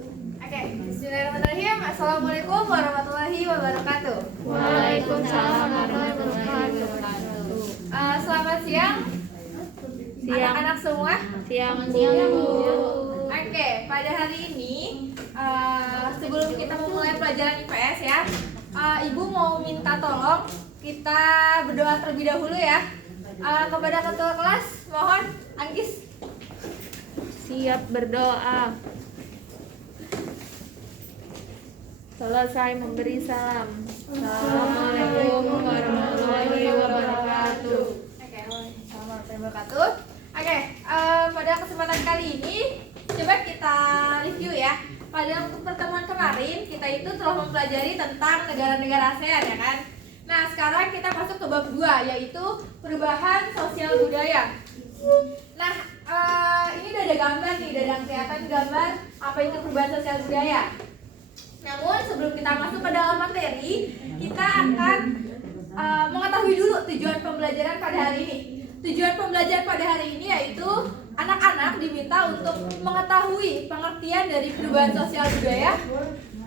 Oke, bismillahirrahmanirrahim. Assalamualaikum warahmatullahi wabarakatuh. Waalaikumsalam warahmatullahi wabarakatuh. Selamat siang, anak-anak semua. Siang Bu. Oke, pada hari ini sebelum kita memulai pelajaran IPS ya, Ibu mau minta tolong kita berdoa terlebih dahulu ya. Kepada ketua kelas, mohon Anggis. Siap berdoa. Selesai memberi salam. Assalamualaikum warahmatullahi wabarakatuh. Oke, assalamualaikum warahmatullahi wabarakatuh. Oke, pada kesempatan kali ini coba kita review ya. Pada untuk pertemuan kemarin kita itu telah mempelajari tentang negara-negara ASEAN ya kan. Nah sekarang kita masuk ke bab 2 yaitu perubahan sosial budaya. Nah ini udah ada gambar nih, udah ada kelihatan gambar apa itu perubahan sosial budaya. Namun sebelum kita masuk ke dalam materi, kita akan mengetahui dulu tujuan pembelajaran pada hari ini. Tujuan pembelajaran pada hari ini yaitu anak-anak diminta untuk mengetahui pengertian dari perubahan sosial budaya.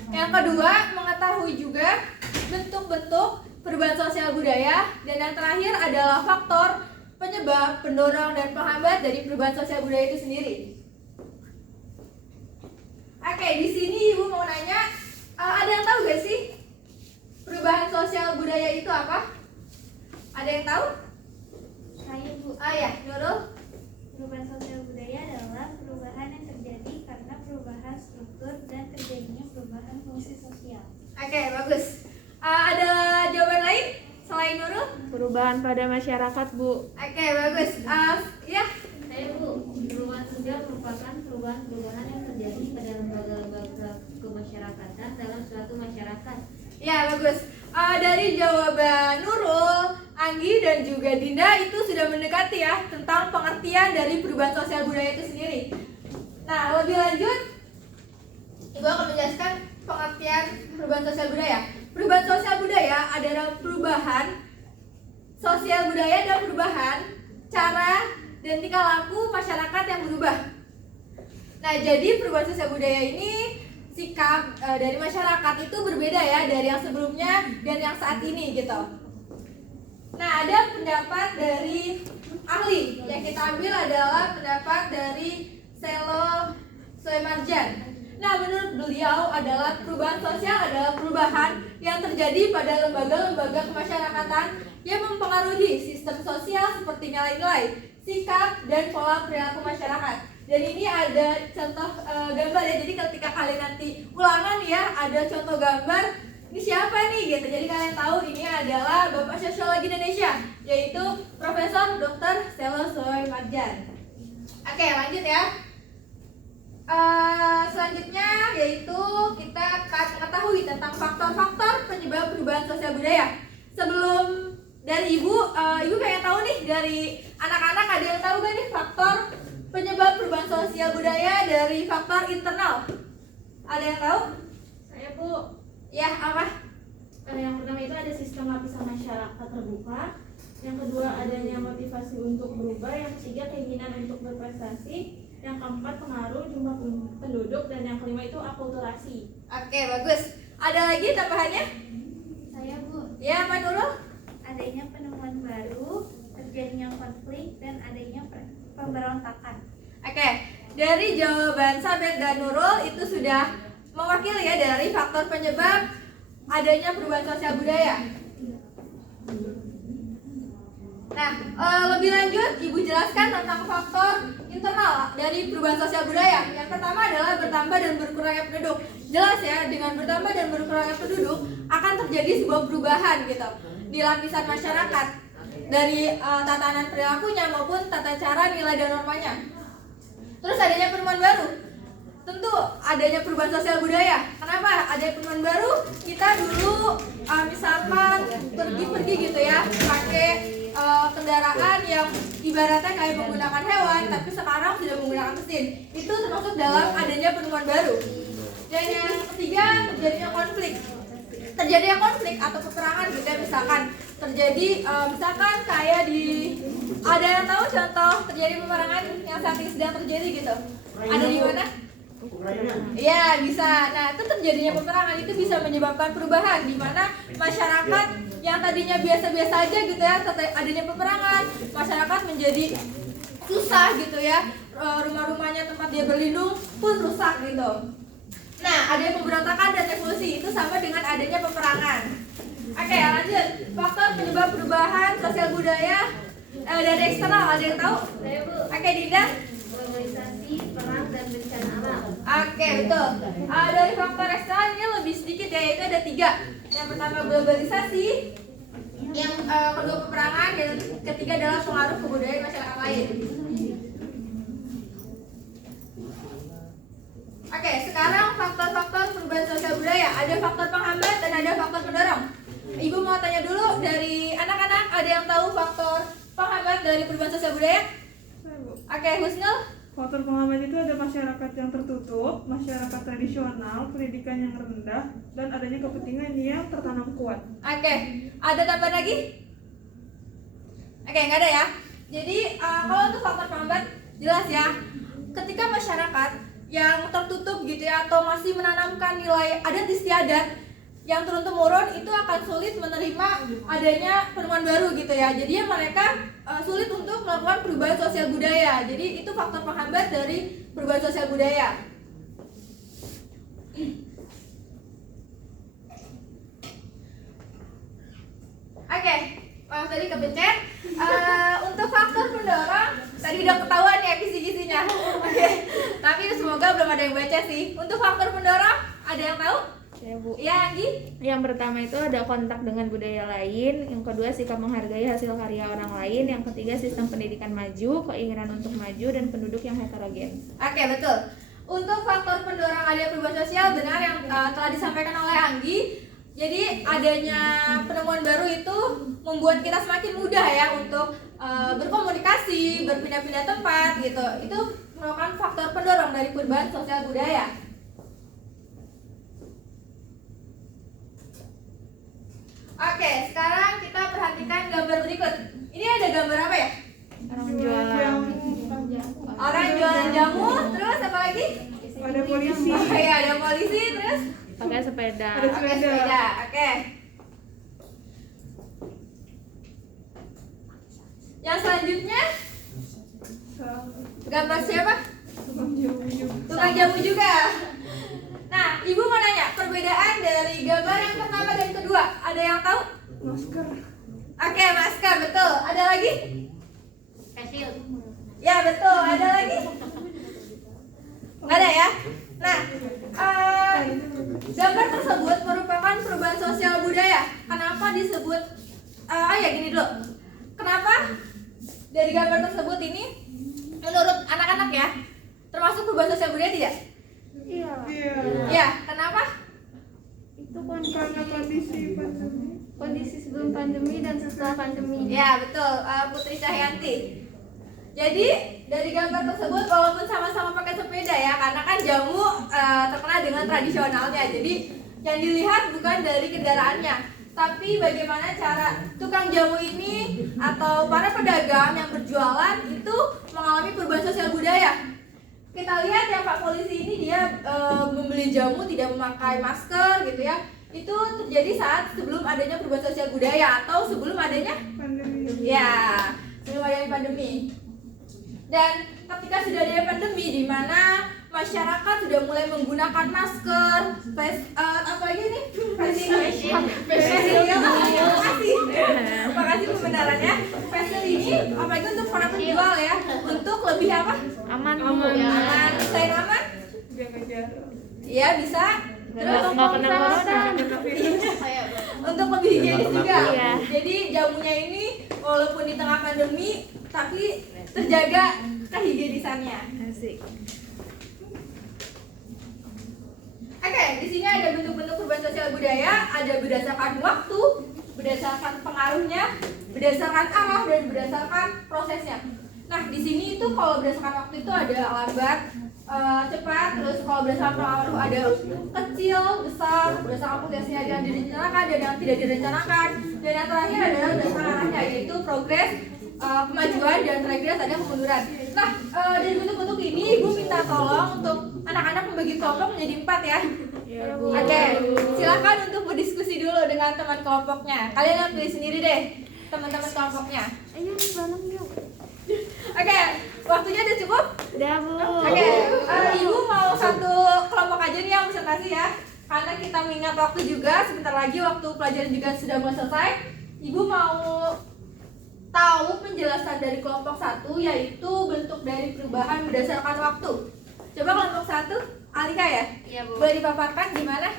Yang kedua, mengetahui juga bentuk-bentuk perubahan sosial budaya. Dan yang terakhir adalah faktor, penyebab, pendorong, dan penghambat dari perubahan sosial budaya itu sendiri. Oke, di sini Ibu mau nanya, ada yang tahu gak sih perubahan sosial budaya itu apa? Ada yang tahu? Saya Bu. Ya, Nurul. Perubahan sosial budaya adalah perubahan yang terjadi karena perubahan struktur dan terjadinya perubahan fungsi sosial. Oke, bagus. Ada jawaban lain selain Nurul? Perubahan pada masyarakat, Bu. Oke, bagus. Ya, Saya Bu, perubahan sosial merupakan perubahan-perubahan yang terjadi pada lembaga-lembaga kemasyarakatan dalam suatu masyarakat. ya bagus. Dari jawaban Nurul, Anggi dan juga Dinda itu sudah mendekati ya tentang pengertian dari perubahan sosial budaya itu sendiri. Nah, lebih lanjut, Ibu akan menjelaskan pengertian perubahan sosial budaya. Perubahan sosial budaya adalah perubahan sosial budaya dan perubahan cara dan tingkah laku masyarakat yang berubah. Nah, jadi perubahan sosial budaya ini sikap dari masyarakat itu berbeda ya dari yang sebelumnya dan yang saat ini gitu. Nah, ada pendapat dari ahli yang kita ambil adalah pendapat dari Selo Soemarjan. Nah, menurut beliau adalah perubahan sosial adalah perubahan yang terjadi pada lembaga-lembaga kemasyarakatan yang mempengaruhi sistem sosial seperti nilai-nilai, sikap, dan pola perilaku masyarakat. Dan ini ada contoh gambar ya. Jadi ketika kalian nanti ulangan ya, ada contoh gambar. Ini siapa nih gitu. Jadi kalian tahu ini adalah Bapak Sosiologi Indonesia, yaitu Profesor Dr. Selo Soemarjan. Oke, lanjut ya. Selanjutnya yaitu kita akan mengetahui tentang faktor-faktor penyebab perubahan sosial budaya. Sebelum dari Ibu pengen tahu nih dari anak-anak, ada yang tahu gak nih faktor penyebab perubahan sosial budaya dari faktor internal? Ada yang tahu? Saya Bu, Ya, apa? yang pertama itu ada sistem lapisan masyarakat terbuka. Yang kedua adanya motivasi untuk berubah. Yang ketiga keinginan untuk berprestasi. Yang keempat pengaruh jumlah penduduk. Dan yang kelima itu akulturasi. Oke, bagus. Ada lagi tambahannya? Saya Bu, Ya, Mbak Nurul? adanya penemuan baru, terjadinya konflik, dan adanya pemberontakan. Oke, dari jawaban Sabet dan Nurul itu sudah mewakili ya dari faktor penyebab adanya perubahan sosial budaya. Nah, lebih lanjut Ibu jelaskan tentang faktor internal dari perubahan sosial budaya. Yang pertama adalah bertambah dan berkurangnya penduduk. Jelas ya, dengan bertambah dan berkurangnya penduduk akan terjadi sebuah perubahan gitu di lapisan masyarakat dari tatanan perilakunya maupun tata cara, nilai dan normanya. Terus adanya penemuan baru. Tentu adanya perubahan sosial budaya. Kenapa? Ada penemuan baru. Kita dulu misalkan pergi-pergi gitu ya, pakai kendaraan yang ibaratnya kayak menggunakan hewan, tapi sekarang sudah menggunakan mesin. Itu termasuk dalam adanya penemuan baru. Dan yang ketiga, terjadinya konflik. Terjadinya konflik atau peperangan gitu ya, misalkan terjadi misalkan kayak di, ada yang tahu contoh terjadi peperangan yang saat ini sedang terjadi gitu? Ada di mana? Iya bisa. Nah itu terjadinya peperangan itu bisa menyebabkan perubahan di mana masyarakat yang tadinya biasa-biasa aja gitu ya, setelah adanya peperangan masyarakat menjadi susah gitu ya, rumah-rumahnya tempat dia berlindung pun rusak gitu. Nah adanya pemberontakan dan revolusi itu sama dengan adanya peperangan. Oke lanjut, faktor penyebab perubahan sosial budaya dari eksternal ada yang tahu? Saya Bu, Oke Dinda. globalisasi, perang dan bencana alam. Oke betul. Dari faktor eksternal ini lebih sedikit ya, yaitu ada 3. Yang pertama globalisasi, yang kedua peperangan, dan ketiga adalah pengaruh kebudayaan masyarakat lain. Oke, sekarang faktor-faktor perubahan sosial budaya. Ada faktor penghambat dan ada faktor pendorong. Ibu mau tanya dulu dari anak-anak, ada yang tahu faktor penghambat dari perubahan sosial budaya? Oke, Husnul. Faktor penghambat itu ada masyarakat yang tertutup, masyarakat tradisional, pendidikan yang rendah, dan adanya kepentingan yang tertanam kuat. Oke, ada tambahan lagi? Oke, nggak ada ya. Jadi kalau untuk faktor penghambat jelas ya, ketika masyarakat yang tertutup gitu ya atau masih menanamkan nilai adat istiadat yang turun-temurun, itu akan sulit menerima adanya penemuan baru gitu ya. Jadi mereka sulit untuk melakukan perubahan sosial budaya. Jadi itu faktor penghambat dari perubahan sosial budaya. Oke, tadi kepencet. Untuk faktor pendorong tadi udah ketahuan ya kisi-kisinya. Oke, tapi semoga belum ada yang baca sih. Untuk faktor pendorong ada yang tahu? Ya Bu. Ya Anggi. Yang pertama itu ada kontak dengan budaya lain, yang kedua sikap menghargai hasil karya orang lain, yang ketiga sistem pendidikan maju, keinginan untuk maju, dan penduduk yang heterogen. Oke betul. Untuk faktor pendorong adanya perubahan sosial benar yang telah disampaikan oleh Anggi. Jadi adanya penemuan baru itu membuat kita semakin mudah ya untuk berkomunikasi, berpindah-pindah tempat gitu. Itu merupakan faktor pendorong dari perubahan sosial budaya. Oke, sekarang kita perhatikan gambar berikut. Ini ada gambar apa ya? Orang jualan. Orang jualan jamu, terus apa lagi? Ada polisi. Oh iya, ada polisi, terus Pakai sepeda. Ada oke, sepeda. Oke. Yang selanjutnya gambar siapa? Tukang jamu juga. Nah, Ibu mau nanya perbedaan dari gambar yang pertama dan kedua. Ada yang tahu? Masker. Oke, masker betul. Ada lagi? Kasih. Ya betul. Ada lagi? Nggak ada ya? Nah, gambar tersebut merupakan perubahan sosial budaya. Kenapa disebut? Ya gini dulu. Kenapa dari gambar tersebut ini menurut anak-anak ya termasuk perubahan sosial budaya tidak? Iya. Iya. Ya, kenapa? Itu Karena kondisi pandemi. kondisi sebelum pandemi dan setelah pandemi. Ya betul, Putri Cahyanti. Jadi dari gambar tersebut walaupun sama-sama pakai sepeda ya, karena kan jamu terkenal dengan tradisionalnya. Jadi yang dilihat bukan dari kendaraannya, tapi bagaimana cara tukang jamu ini atau para pedagang yang berjualan itu mengalami perubahan sosial budaya. Kita lihat ya Pak Polisi ini dia membeli jamu tidak memakai masker gitu ya. Itu terjadi saat sebelum adanya perubahan sosial budaya atau sebelum adanya Pandemi. ya sebelum adanya pandemi. Dan ketika sudah adanya pandemi di mana masyarakat sudah mulai menggunakan masker, apalagi nih makasih pembenarannya. Facial ini apalagi untuk para penjual ya, untuk lebih apa? Aman. Aman, selain aman? Jaga jarak. Iya bisa. Terus Nggak kena corona. untuk lebih higienis juga. Iya. Jadi jamunya ini walaupun di tengah pandemi tapi terjaga kehigienisannya. Asik. Oke, di sini ada bentuk-bentuk perubahan sosial budaya, ada berdasarkan waktu, berdasarkan pengaruhnya, berdasarkan arah dan berdasarkan prosesnya. Nah, di sini itu kalau berdasarkan waktu itu ada lambat, cepat, terus kalau berdasarkan pengaruh ada kecil, besar, berdasarkan potensi ada yang direncanakan dan yang tidak direncanakan, dan yang terakhir adalah berdasarkan arahnya yaitu progres, kemajuan dan regres ada kemunduran. Nah, dari bentuk-bentuk ini Ibu minta tolong untuk anak-anak membagi kelompok menjadi 4 ya. Ya, Bu. Oke, silakan untuk berdiskusi dulu dengan teman kelompoknya. Kalian yang pilih sendiri deh teman-teman kelompoknya. Ayo nih bareng yuk. Oke, waktunya udah cukup? Udah, Bu. Oke, Ibu mau satu kelompok aja nih yang presentasi ya. Karena kita mengingat waktu juga, sebentar lagi waktu pelajaran juga sudah mau selesai. Ibu mau tahu penjelasan dari kelompok 1, yaitu bentuk dari perubahan berdasarkan waktu. Coba kelompok 1, Alika ya? Iya, Bu. Boleh dipaparkan gimana?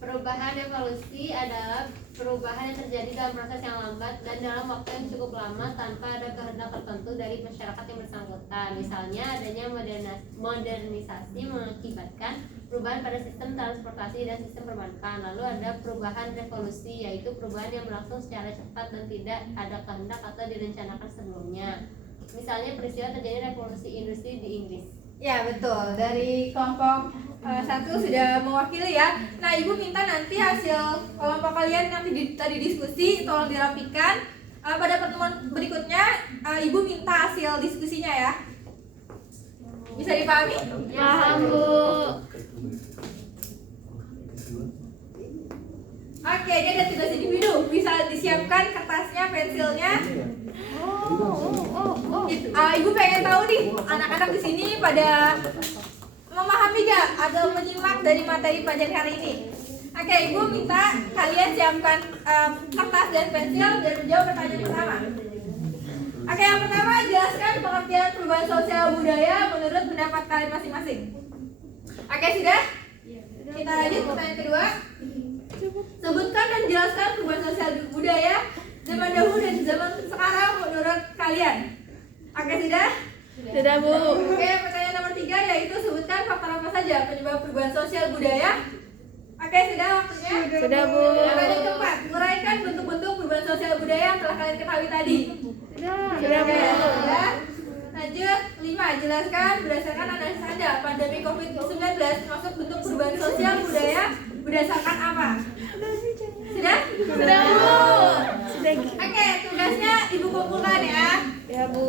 Perubahan evolusi adalah perubahan yang terjadi dalam proses yang lambat dan dalam waktu yang cukup lama tanpa ada kehendak tertentu dari masyarakat yang bersangkutan. Misalnya adanya modernisasi mengakibatkan perubahan pada sistem transportasi dan sistem perbankan. Lalu ada perubahan revolusi, yaitu perubahan yang berlangsung secara cepat dan tidak ada kehendak atau direncanakan sebelumnya. Misalnya peristiwa terjadi revolusi industri di Inggris. Ya betul, dari kelompok 1 sudah mewakili ya. Nah Ibu minta nanti hasil kelompok kalian yang tadi diskusi tolong dirapikan. Pada pertemuan berikutnya Ibu minta hasil diskusinya ya. Bisa dipahami? Paham, Bu. Oke, ini ada tugas individu. Bisa disiapkan kertasnya, pensilnya. Ibu pengen tahu nih, anak-anak di sini pada memahami gak atau menyimak dari materi pelajaran hari ini? Oke, Ibu minta kalian siapkan kertas dan pensil dan menjawab pertanyaan pertama. Oke, yang pertama jelaskan pengertian perubahan sosial budaya menurut pendapat kalian masing-masing. Oke, sudah? Kita lanjut pertanyaan kedua. Sebutkan dan jelaskan perubahan sosial budaya zaman dahulu dan zaman sekarang menurut kalian. Oke, sudah? Sudah, Bu. Oke, pertanyaan nomor 3 yaitu sebutkan faktor apa saja penyebab perubahan sosial budaya. Oke, sudah waktunya? Sudah, Bu. Pertanyaan keempat, uraikan bentuk-bentuk perubahan sosial budaya yang telah kalian ketahui tadi. Sudah, Oke, Bu. sudah. Lanjut, 5, jelaskan berdasarkan analisis Anda pandemi COVID-19 termasuk bentuk perubahan sosial budaya berdasarkan apa? Sudah? Sudah, Bu. Oke, tugasnya Ibu kumpulkan ya. Ya, Bu.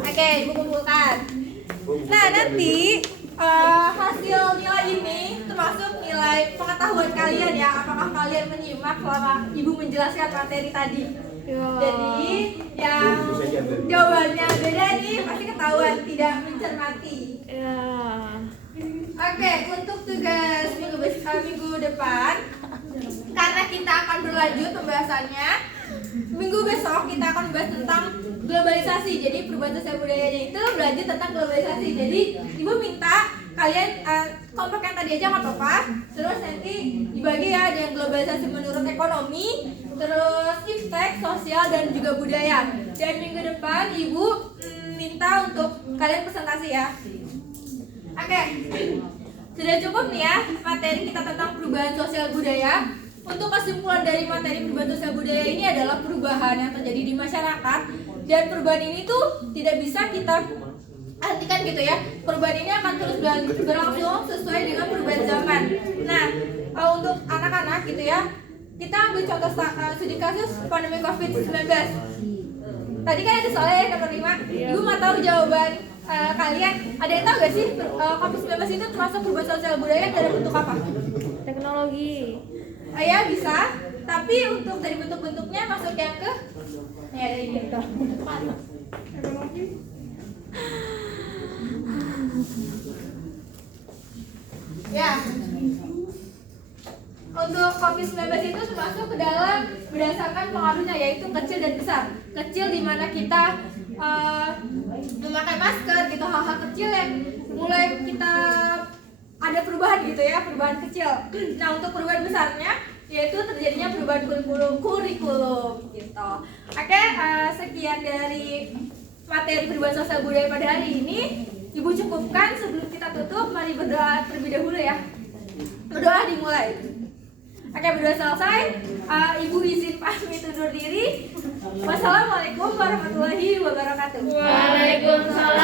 Oke, Ibu kumpulkan. Nah, nanti hasil nilai ini termasuk nilai pengetahuan kalian ya. Apakah kalian menyimak selama Ibu menjelaskan materi tadi? Ya. Jadi, yang jawabannya beda nih pasti ketahuan tidak mencermati. Ya. Oke, untuk tugas minggu depan, karena kita akan berlanjut pembahasannya, minggu besok kita akan membahas tentang globalisasi. Jadi perubahan sosial budayanya itu berlanjut tentang globalisasi. Jadi Ibu minta kalian kelompok yang tadi aja nggak apa-apa. Terus nanti dibagi ya, ada yang globalisasi menurut ekonomi, terus iptek, sosial dan juga budaya. Dan minggu depan Ibu minta untuk kalian presentasi ya. Oke, sudah cukup nih ya materi kita tentang perubahan sosial budaya. Untuk kesimpulan dari materi perubahan sosial budaya ini adalah perubahan yang terjadi di masyarakat, dan perubahan ini tuh tidak bisa kita hentikan gitu ya. Perubahan ini akan terus berlangsung sesuai dengan perubahan zaman. Nah, untuk anak-anak gitu ya, kita ambil contoh studi kasus pandemi COVID-19. Tadi kan ada soalnya yang nomor 5. Ibu mau tahu jawaban kalian. Ada yang tahu gak sih COVID-19 itu termasuk perubahan sosial budaya dalam bentuk apa? Teknologi. Ya bisa, tapi untuk dari bentuk-bentuknya masuk yang ke ya dari gitu. Ya. Untuk COVID-19 itu termasuk ke dalam berdasarkan pengaruhnya, yaitu kecil dan besar. Kecil di mana kita memakai masker gitu, hal-hal kecil yang mulai kita ada perubahan gitu ya, perubahan kecil. Nah, untuk perubahan besarnya yaitu terjadinya perubahan kurikulum gitu. Oke, sekian dari materi perubahan sosial budaya pada hari ini. Ibu cukupkan. Sebelum kita tutup, mari berdoa terlebih dahulu ya. Berdoa dimulai. Oke, berdoa selesai. Ibu izin pamit undur diri. Wassalamualaikum warahmatullahi wabarakatuh. Waalaikumsalam.